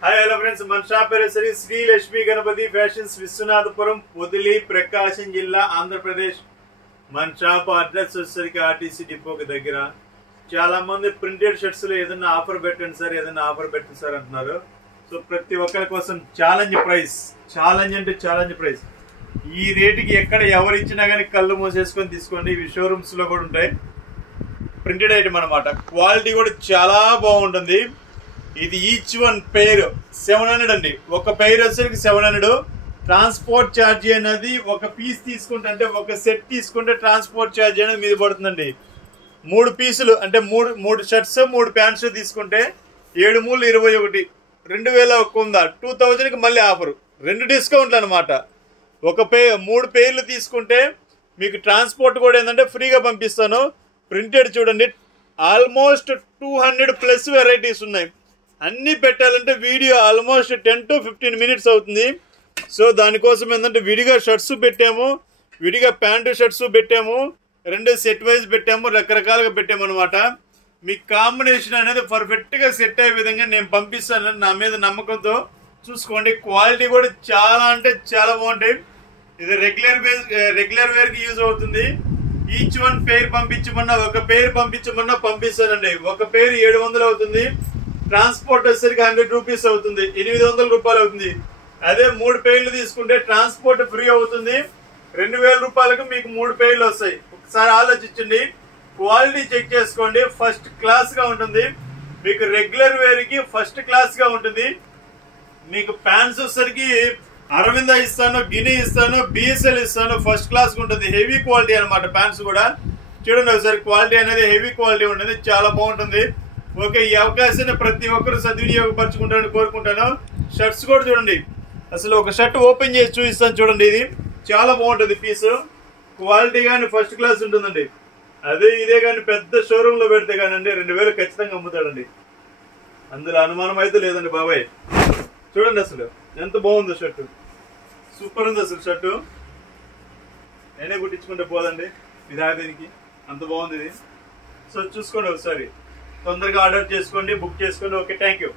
Hi hello friends, మన shop పేరు Shri Lakshmi Ganapati fashions, Viswanathapuram, Podili, ప్రకాశం జిల్లా, ఆంధ్రప్రదేశ్. మన షాప్ అడ్రస్ వచ్చేసరికి ఆర్టీసీ డిపోకి దగ్గర. చాలా మంది ప్రింటెడ్ షర్ట్స్ లో ఏదైనా ఆఫర్ పెట్టండి సార్, ఏదైనా ఆఫర్ పెట్టండి సార్ అంటున్నారు. సో ప్రతి ఒక్కరి కోసం ఛాలెంజ్ ప్రైస్, ఛాలెంజ్ అంటే ఛాలెంజ్ ప్రైస్. ఈ రేటుకి ఎక్కడ ఎవరు ఇచ్చినా కానీ కళ్ళు మూసేసుకొని తీసుకోండి. ఇవి షోరూమ్స్ లో కూడా ఉంటాయి. ప్రింటెడ్ ఐటమ్ అనమాట. క్వాలిటీ కూడా చాలా బాగుంటుంది. ఇది ఈచ్ వన్ పెయిర్ 700 అండి. ఒక పెయిర్ వచ్చేసరికి 700. ట్రాన్స్పోర్ట్ ఛార్జీ అనేది ఒక పీస్ తీసుకుంటే, అంటే ఒక సెట్ తీసుకుంటే ట్రాన్స్పోర్ట్ ఛార్జీ అనేది మీద పడుతుందండి. 3 పీసులు అంటే మూడు షర్ట్స్ 3 ప్యాంట్స్ తీసుకుంటే 7 మూలు 21, 2100, 2000కి మళ్ళీ ఆఫర్, 2 డిస్కౌంట్లు అనమాట. 3 పెయిర్లు తీసుకుంటే మీకు ట్రాన్స్పోర్ట్ కూడా ఏంటంటే ఫ్రీగా పంపిస్తాను. ప్రింటెడ్ చూడండి, ఆల్మోస్ట్ 200+ వెరైటీస్ ఉన్నాయి. అన్నీ పెట్టాలంటే వీడియో ఆల్మోస్ట్ 10 to 15 మినిట్స్ అవుతుంది. సో దానికోసం ఏంటంటే విడిగా షర్ట్స్ పెట్టాము, విడిగా ప్యాంటు షర్ట్స్ పెట్టాము, 2 సెట్ వైజ్ పెట్టాము, రకరకాలుగా పెట్టాము అనమాట. మీ కాంబినేషన్ అనేది పర్ఫెక్ట్గా సెట్ అయ్యే విధంగా నేను పంపిస్తాను. నా మీద నమ్మకంతో చూసుకోండి. క్వాలిటీ కూడా చాలా అంటే చాలా బాగుంటాయి. ఇది రెగ్యులర్ వేర్కి యూజ్ అవుతుంది. ఈచ్ వన్ పెయిర్ పంపించమన్నా, ఒక పెయిర్ పంపించమన్నా పంపిస్తానండి. ఒక పెయిర్ 700 అవుతుంది. ట్రాన్స్పోర్ట్ వచ్చేసరికి 100 రూపీస్ అవుతుంది, 800 రూపాయలు అవుతుంది. అదే 3 పెయిర్లు తీసుకుంటే ట్రాన్స్పోర్ట్ ఫ్రీ అవుతుంది. 2000 రూపాయలకు మీకు 3 పెయిర్లు వస్తాయి. ఒకసారి ఆలోచించండి, క్వాలిటీ చెక్ చేసుకోండి. ఫస్ట్ క్లాస్ గా ఉంటుంది. మీకు రెగ్యులర్ వేర్ కి ఫస్ట్ క్లాస్ గా ఉంటుంది. మీకు ప్యాంట్స్ వచ్చేసరికి అరవింద ఇస్తాను, గిని ఇస్తాను, బిఎస్ఎల్ ఇస్తాను. ఫస్ట్ క్లాస్ ఉంటుంది. హెవీ క్వాలిటీ అనమాట. ప్యాంట్స్ కూడా చూడండి ఒకసారి, క్వాలిటీ అనేది హెవీ క్వాలిటీ ఉంటుంది, చాలా బాగుంటుంది. ఓకే, ఈ అవకాశాన్ని ప్రతి ఒక్కరు సద్వినియోగపరచుకుంటారని కోరుకుంటాను. షర్ట్స్ కూడా చూడండి, అసలు ఒక షర్ట్ ఓపెన్ చేసి చూపిస్తాను చూడండి. ఇది చాలా బాగుంటుంది పీస్. క్వాలిటీ కానీ ఫస్ట్ క్లాస్ ఉంటుందండి. అదే ఇదే కానీ పెద్ద షోరూమ్ లో పెడితే కానండి 2000 ఖచ్చితంగా అమ్ముతాడండి. అందులో అనుమానం అయితే లేదండి బాబాయ్. చూడండి అసలు ఎంత బాగుందో షర్టు, సూపర్ ఉంది అసలు షర్టు. నేనే కుట్టించుకుంటే పోదండి ఇది దీనికి, అంత బాగుంది ఇది. సో చూసుకోండి ఒకసారి, తొందరగా ఆర్డర్ చేసుకోండి, బుక్ చేసుకోండి. Okay, thank you.